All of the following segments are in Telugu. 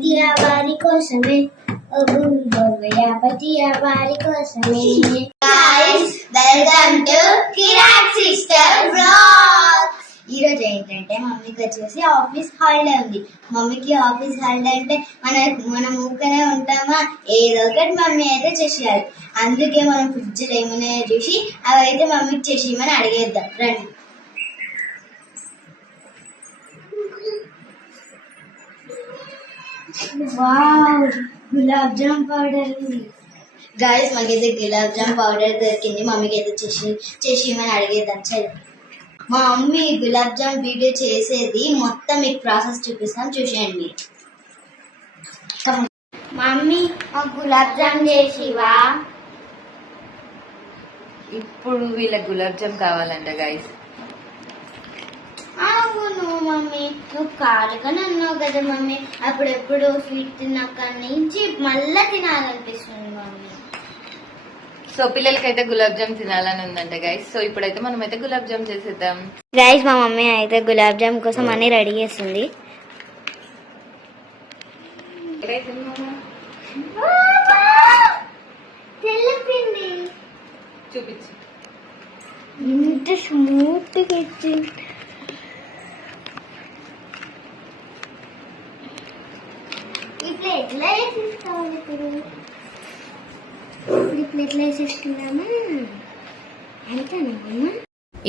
పతియా వారి కోసమే వారి కోసమే. Guys welcome to Kiraak sister vlogs. ఈరోజు ఏంటంటే మమ్మీకి వచ్చేసి ఆఫీస్ హాలిడే ఉంది. మమ్మీకి ఆఫీస్ హాలిడే అంటే మనం ఊకనే ఉంటామా, ఏదో ఒకటి మమ్మీ అయితే చేసేయాలి. అందుకే మనం ఫ్రిడ్జ్లో ఏమైనా చూసి అవి అయితే మమ్మీకి చేసేయమని అడిగేద్దాం రండి. Wow, gulab jam powder guys. మాకైతే గులాబ్ జామ్ పౌడర్ దొరికింది. మమ్మీకి అయితే చేసేయమని అడిగేద్దాం. సరే, మా మమ్మీ గులాబ్ జామ్ వీడియో చేసేది మొత్తం మీకు ప్రాసెస్ చూపిస్తాం, చూసేయండి. మమ్మీ మాకు గులాబ్ జామ్ చేసివా? ఇప్పుడు వీళ్ళకి గులాబ్ జామ్ కావాలంట గైస్. అవును మమ్మీ, నువ్వు కాలుగానే అన్నావు కదా మమ్మీ. అప్పుడెప్పుడు స్వీట్ తిన్నాక నుంచి మళ్ళా తినాలనిపిస్తుంది మమ్మీ. సో పిల్లలకైతే గులాబ్ జామ్ తినాలని ఉందంట గైస్. సో ఇప్పుడైతే మనం అయితే గులాబ్ జామ్ చేసేద్దాం. గైస్, మా మమ్మీ అయితే గులాబ్ జామ్ కోసం అన్ని రెడీ చేస్తుంది. చూపించు, ఇంత స్మూత్ గా ఇచ్చింది. ఈ ప్లేట్లో వేసేసుకోవాలి. ఇప్పుడు ఈ ప్లేట్లో వేసేసుకున్నామా? అంతేనా?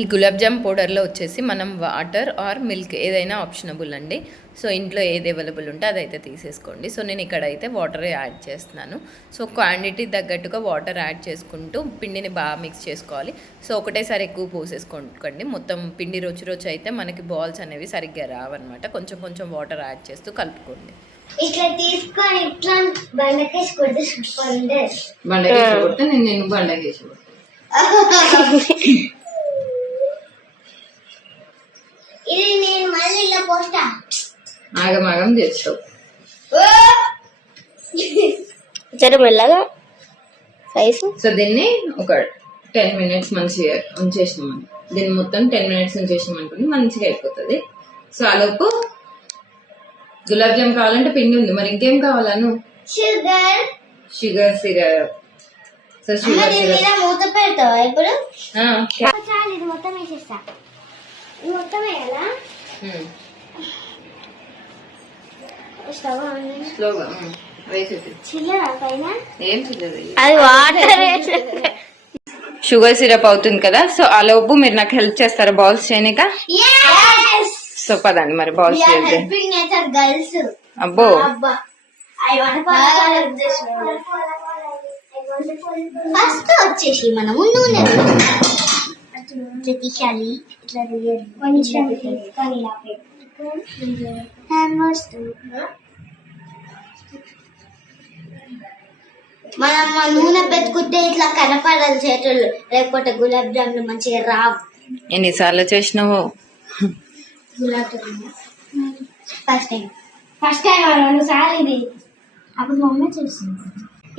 ఈ గులాబ్ జామ్ పౌడర్లో వచ్చేసి మనం వాటర్ ఆర్ మిల్క్ ఏదైనా ఆప్షనబుల్ అండి. సో ఇంట్లో ఏది అవైలబుల్ ఉంటే అదైతే తీసేసుకోండి. సో నేను ఇక్కడైతే వాటర్ యాడ్ చేస్తున్నాను. సో క్వాంటిటీ తగ్గట్టుగా వాటర్ యాడ్ చేసుకుంటూ పిండిని బాగా మిక్స్ చేసుకోవాలి. సో ఒకటేసారి ఎక్కువ పోసేసుకోండి. మొత్తం పిండి రొచ్చు అయితే మనకి బాల్స్ అనేవి సరిగ్గా రావన్నమాట. కొంచెం కొంచెం వాటర్ యాడ్ చేస్తూ కలుపుకోండి. ఇట్లా తీసుకొని ఇట్లా బండకేసి కొడితే సూపర్ ఉంటుంది. బండకేసి కొడితే నేను బండకేసి కొడతా. ఇది నేను మళ్ళీ ఇలా పోస్తా. ఆగమాగం చేస్తావు. సరే మెల్లగా సైజు. సో దీన్ని ఒక 10 minutes మంచిగా ఉంచేసినాం. దీన్ని మొత్తం 10 minutes ఉంచేసినాం అనుకోండి, మంచిగా అయిపోతుంది. సో ఆలోపు గులాబ్ జామ్ కావాలంటే పిండి ఉంది, మరి ఇంకేం కావాలను? Sugar syrup. So sugar syrup మూత పెడతావా ఇప్పుడు? చాలు, ఇది మొత్తం వేసేస్తా. ఇది మొత్తం వేయాలా? స్లోగా వేసేసి. చిల్లరా పైన? ఏం చిల్లదు, అది వాటర్. షుగర్ సిరప్ అవుతుంది కదా. సో ఆ లోపు మీరు నాకు హెల్ప్ చేస్తారా బాల్స్ చేయనిక? సో పదండి మరి బాల్స్ చేద్దాం. అబ్బో, ఫస్ట్ వచ్చేసి మనము నూనె తీయాలి. ఇట్లా కొంచెం తీసుకొని ఇలా పెట్టుకొని మనం నూనె పెట్టుకుంటే ఇట్లా కనపడాలి చేతులు, లేకపోతే గులాబ్ జాములు మంచిగా రావు. ఎన్నిసార్లు చేసినావు గులాబ్ జామున్? ఫస్ట్ టైం 2 సార్లు. ఇది అప్పుడు మమ్మీ చేసింది.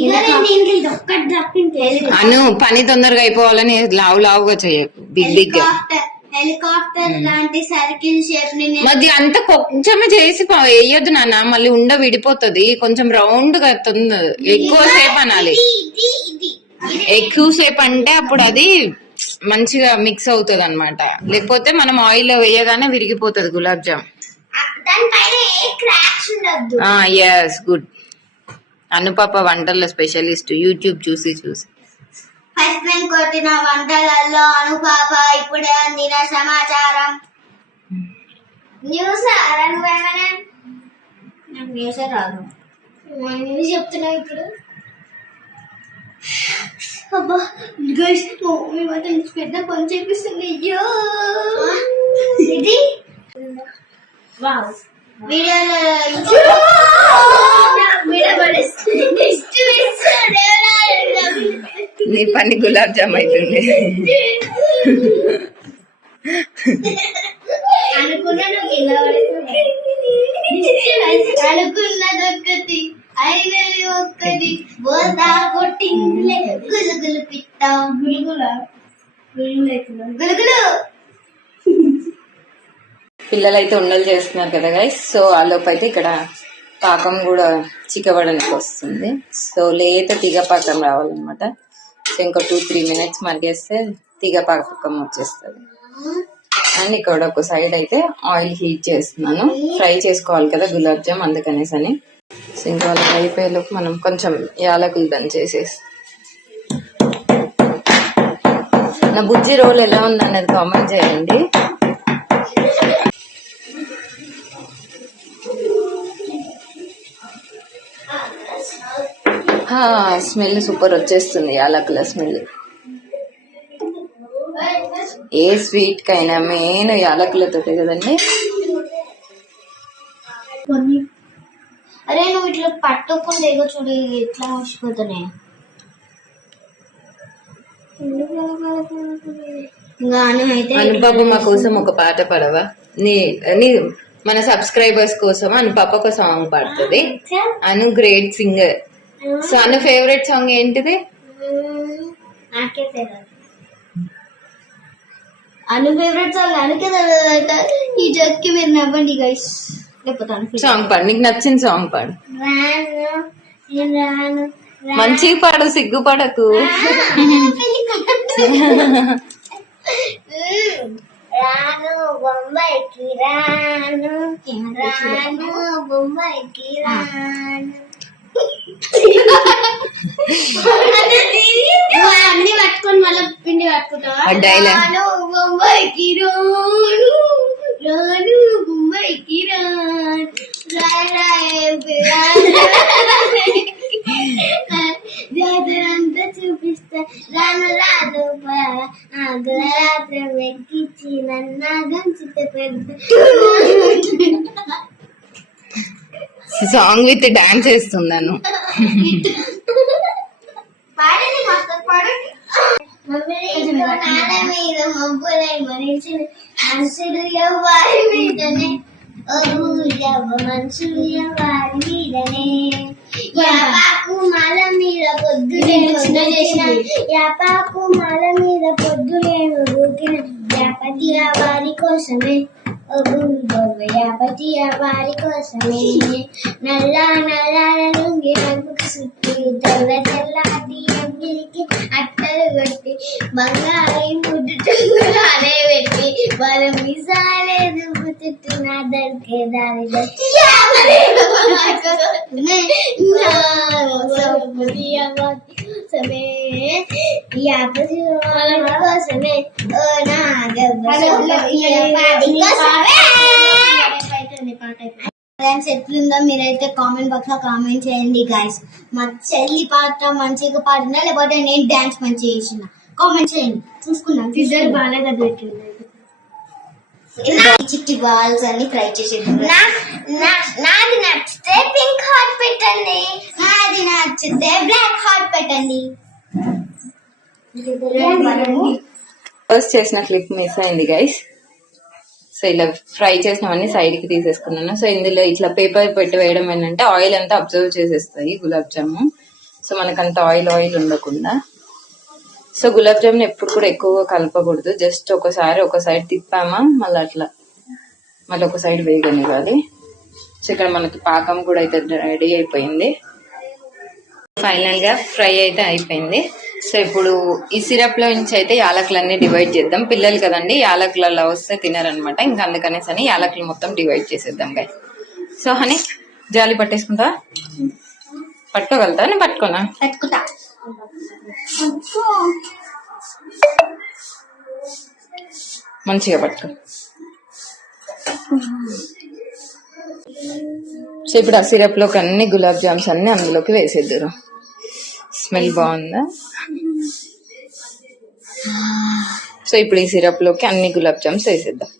ఇక నేను దీంట్లో ఇది ఒక్కటి తప్పింది. అను పని తొందరగా అయిపోవాలని లావుగా చేయకు, బిగ్ బిగ్ హెలికాప్టర్ లాంటి సర్కిల్ షేప్ ని మరి అంత కొంచెమే చేసి వేయొద్దు నాన్న, మళ్ళీ ఉండ విడిపోతుంది. కొంచెం రౌండ్ గా ఎక్కువ సేపు అనాలి. ఎక్కువ సేపు అంటే అప్పుడు అది మంచిగా మిక్స్ అవుతుంది అనమాట. లేకపోతే మనం ఆయిల్ వేయగానే విరిగిపోతుంది గులాబ్ జామ్. Yes, good. అనుపాప వంటల్లో స్పెషలిస్ట్, యూట్యూబ్ చూసి ఫస్ట్ టైం కొట్టిన వంటలలో అనుపాప ఇప్పుడే అందిన సమాచారం. న్యూస్ నువ్వేమైనా? నాకు న్యూసే రాదు. న్యూస్ చెప్తున్నావు ఇప్పుడు. అబ్బా గైస్, మమ్మీ మాత్రం పెద్ద పని చేపిస్తుంది. అయ్యో, ఇది వావ్. వీడియోలో నీ పని గులాబ్ జామ్ అవుతుంది. అనుకున్నదొక్కటి అయినది ఒక్కటి బోదా కొట్టిందిలే గులుగులు పిట్ట గులుగులు. పిల్లలు అయితే ఉండలు చేస్తున్నారు కదా గైస్. సో ఆ లోపు అయితే ఇక్కడ పాకం కూడా చిక్కబడడానికి వస్తుంది. సో లేత తీగ పాకం రావాలన్నమాట. సో ఇంకా 2-3 minutes మరిగేస్తే తీగ పాకం వచ్చేస్తుంది. అండ్ ఇక్కడ ఒక సైడ్ అయితే ఆయిల్ హీట్ చేస్తున్నాను. ఫ్రై చేసుకోవాలి కదా గులాబ్ జామ్, అందుకనేసి అని. సో ఇంకా వాళ్ళకి అయిపోయేలోపు మనం కొంచెం యాలకులు దంచేసేసి. నా బుజ్జి రోల్ ఎలా ఉందన్నది కామెంట్ చేయండి. స్మెల్ సూపర్ వచ్చేస్తుంది, యాలకుల స్మెల్. ఏ స్వీట్ కైనా మెయిన్ యాలకులతోటే కదండి. అరే నువ్వు ఇట్లా పట్టుకుంటే ఏదో చూడు ఎట్లా మర్చిపోతున్నాయి. అనుపాప మా కోసం ఒక పాట పాడవా? నీ మన సబ్స్క్రైబర్స్ కోసం అనుపాప ఒక సాంగ్ పాడుతుంది. అను గ్రేట్ సింగర్. సో అను ఫేవరెట్ సాంగ్ ఏంటిది? నాకే తెలియదు. అను ఫేవరెట్ సాంగ్ అనుకే తెలియదట. ఈ జోక్కి మీరు నవ్వండి గైస్. లేకపోతే సాంగ్ పాడు, నీకు నచ్చిన సాంగ్ పాడు. మంచిగా పాడు, సిగ్గుపడకు. రాను బొంబాయికి రాను, రాను బొంబాయికి రాను. అన్ని పట్టుకొని మళ్ళీ పిండి పట్టుకుంటావా? రాను బొంబాయికి రాను, రాను బొంబాయికి రాను, జాతరంతా చూపిస్తా రాను రాదు రాత్రి వెక్కిచ్చి నన్నాగం చిత్త పెద్ద సాంగ్ విత్ డాన్స్ చేస్తున్నాను. నాల మీద మబ్బులై మనిషి మనుషులు ఎవరి మీదనే, మనుషులు ఎవరి మీదనే. యాపాకు మాల మీద పొద్దులేను చేసిన, యాపాకు మాల మీద పొద్దులేను దూకిన, యాపతి వారి కోసమే యాపతి వారి కోసమే. నల్ల నల్లాల లుంగి నలుగుకు సుట్టి తెల్ల తెల్లటి అగ్గిరికి అట్టలు కొట్టి బంగారు ముద్దు చుంగులాలే పెట్టి బలం మిసాలే దుబ్బు చుట్టూ నా దొరికే దారిలో కోసమే యాపతి వారి కోసమే. ఓ నా ఎట్లుందో మీరైతే కామెంట్ బాక్స్ లో కామెంట్ చేయండి గైస్. మా చెల్లి పాట మంచిగా పాడినా లేకపోతే నేను డాన్స్ మంచిగా చేసిన కామెంట్ చేయండి, చూసుకున్నాం. రిజల్ట్ బాగానే పెట్టింది. చిట్టి బాల్స్ అన్ని ఫ్రై చేసేది. నాది నచ్చితే పింక్ హార్ట్ పెట్టండి, నాది నచ్చితే బ్లాక్ హార్ట్ పెట్టండి. ఫస్ట్ చేసిన క్లిప్ మిస్ అయింది గైస్. సో ఇలా ఫ్రై చేసినవన్నీ సైడ్ కి తీసేసుకున్నాను. సో ఇందులో ఇట్లా పేపర్ పెట్టి వేయడం ఏంటంటే ఆయిల్ అంతా అబ్జర్వ్ చేసేస్తాయి గులాబ్ జాము. సో మనకంత ఆయిల్ ఉండకుండా. సో గులాబ్ జామున్ ఎప్పుడు కూడా ఎక్కువగా కలపకూడదు. జస్ట్ ఒక సైడ్ తిప్పామా మళ్ళీ అట్లా మళ్ళీ ఒక సైడ్ వేగనివ్వాలి. సో ఇక్కడ మనకి పాకం కూడా అయితే రెడీ అయిపోయింది. ఫైనల్ గా ఫ్రై అయితే అయిపోయింది. సో ఇప్పుడు ఈ సిరప్ లో నుంచి అయితే యాలకులన్నీ డివైడ్ చేద్దాం. పిల్లలు కదండి, యాలకులు అలా వస్తే తినారనమాట. ఇంకా అందుకనేసి అని యాలకులు మొత్తం డివైడ్ చేసేద్దాం గాయ్. సో హనీ జాలి పట్టేసుకుంటా, పట్టుకోగలుగుతా? నేను పట్టుకోనా? పట్టుకుంటా. మంచిగా పట్టుకో. సో ఇప్పుడు ఆ సిరప్ లోకి అన్ని గులాబ్ జామ్స్ అన్ని అందులోకి వేసేద్దారు. స్మెల్ బాగుందా? సో ఇప్పుడు ఈ సిరప్ లోకి అన్ని గులాబ్ జామ్స్ వేసేద్దాం.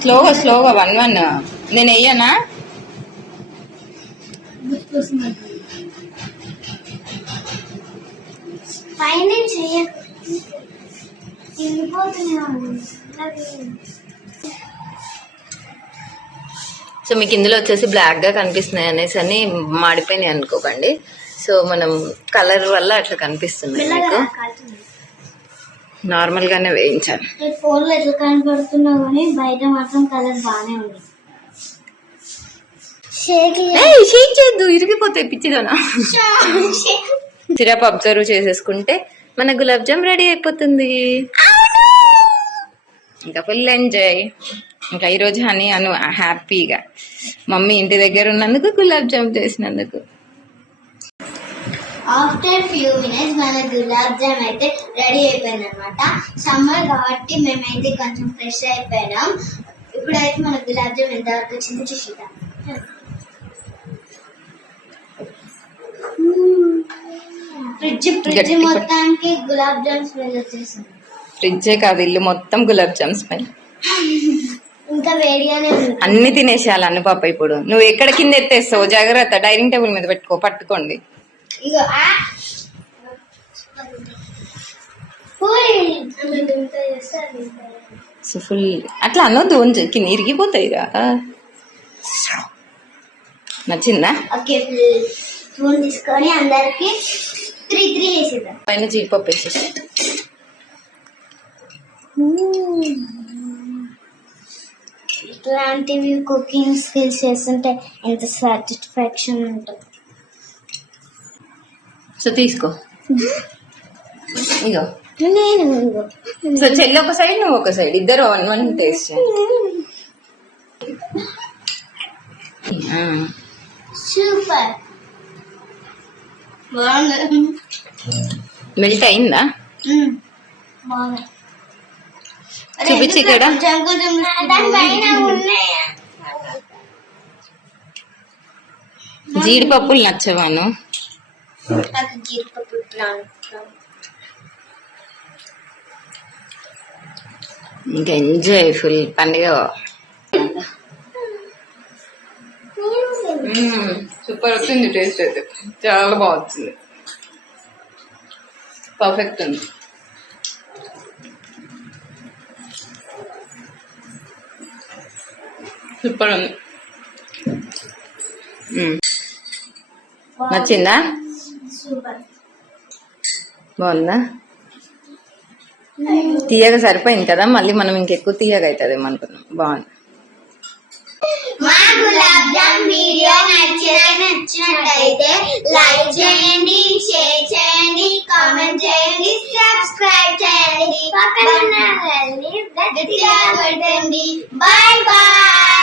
స్లోగా 1-1 నేను వేయనా? సో మీకు ఇందులో వచ్చేసి బ్లాక్ గా కనిపిస్తున్నాయి అనేసి అని మాడిపోయినాయి అనుకోకండి. సో మనం కలర్ వల్ల అట్లా కనిపిస్తుంది మీకు. నార్మల్ గానే వేయించాలి. ఫోన్ లో ఎట్లా కనపడుతున్నావు కానీ బయట మాత్రం కలర్ బాగానే ఉంది. షేక్ చేయద్దు, ఇరిగిపోతాయి పిచ్చిదోనా. సిరప్ అబ్జర్వ్ చేసేసుకుంటే మన గులాబ్ జామ్ రెడీ అయిపోతుంది. ఇంకా ఫుల్ ఎంజాయ్. ఇంకా ఈరోజు హనీ అను హ్యాపీగా మమ్మీ ఇంటి దగ్గర ఉన్నందుకు, గులాబ్ జామ్ చేసినందుకు. ఆఫ్టర్ ఫ్యూ మినిట్స్ మన గులాబ్ జామ్ అయితే రెడీ అయిపోయింది అనమాట. సమ్మర్ కాబట్టి మేమైతే కొంచెం ఫ్రెష్ అయిపోయినాం. ఇప్పుడైతే మన గులాబ్ జామ్ ఎంత వరకు వచ్చిందో చూసిద్దాం. ఫ్రిడ్జ్ మొత్తానికి గులాబ్ జామ్ స్మెల్ వచ్చేసింది. ఫ్రిడ్జే కాదు, ఇల్లు మొత్తం గులాబ్ జామ్ స్మెల్. ఇంకా వేడిగానే ఉంది. అన్ని తినేసేయాలి అన్ని పాప. ఇప్పుడు నువ్వు ఎక్కడ కింద ఎత్తేస్తావు, జాగ్రత్త. డైనింగ్ టేబుల్ మీద పెట్టుకో, పట్టుకోండి. సో ఫుల్ అట్లా అనొద్దు, కింద ఇరిగిపోతాయిగా. నచ్చిందా? ఓకే, స్పూన్ తీసుకొని అందరికి 3 వేసేద్దాం. పైన జీడిపప్పు వేసేసి. ఇట్లాంటివి కుకింగ్ స్కిల్స్ చేస్తుంటే ఎంత సాటిస్ఫాక్షన్ ఉంటుంది. సో తీసుకో. ఇగో నేను సో చెల్లి ఒక సైడ్, నువ్వు ఒక సైడ్, ఇద్దరు 1 టేస్ట్ చేయండి. సూపర్ బాగుంది. మెల్ట్ అయిందా? బాగుంది. చూపించి ఇక్కడ. జీడిపప్పులు నచ్చవాను. జీడిపప్పు ఇంకా ఎంజాయ్ ఫుల్ పండుగ. సూపర్ వచ్చింది టేస్ట్ అయితే, చాలా బాగా వచ్చింది. పర్ఫెక్ట్ ఉంది. సూపర్ ఉంది. నచ్చిందా? సూపర్ బాగుందా? తీయగా సరిపోయింది కదా, మళ్ళీ మనం ఇంకెక్కువ తీయగా అవుతుంది అనుకున్నాం. బాగుంది. మా గులాబ్ జామ్ వీడియో నచ్చినట్టయితే లైక్ చేయండి, షేర్ చేయండి, కామెంట్ చేయండి, సబ్స్క్రైబ్ చేయండి, పక్కన గట్టిగా కొట్టండి. Bye bye.